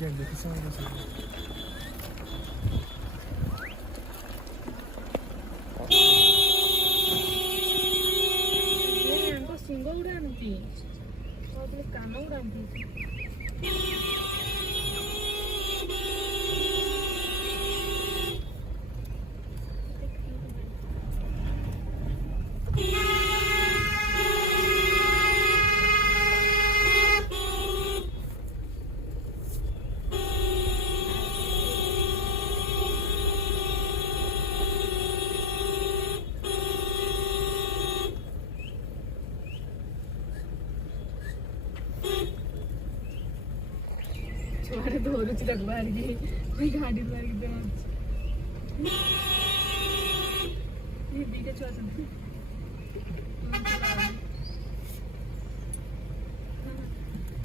Gel de kısa oynasın. Singh उड़ाती कान उड़ाती छोड़े तो और चिरक बार गई गाड़ी बार गई ये बीटे चल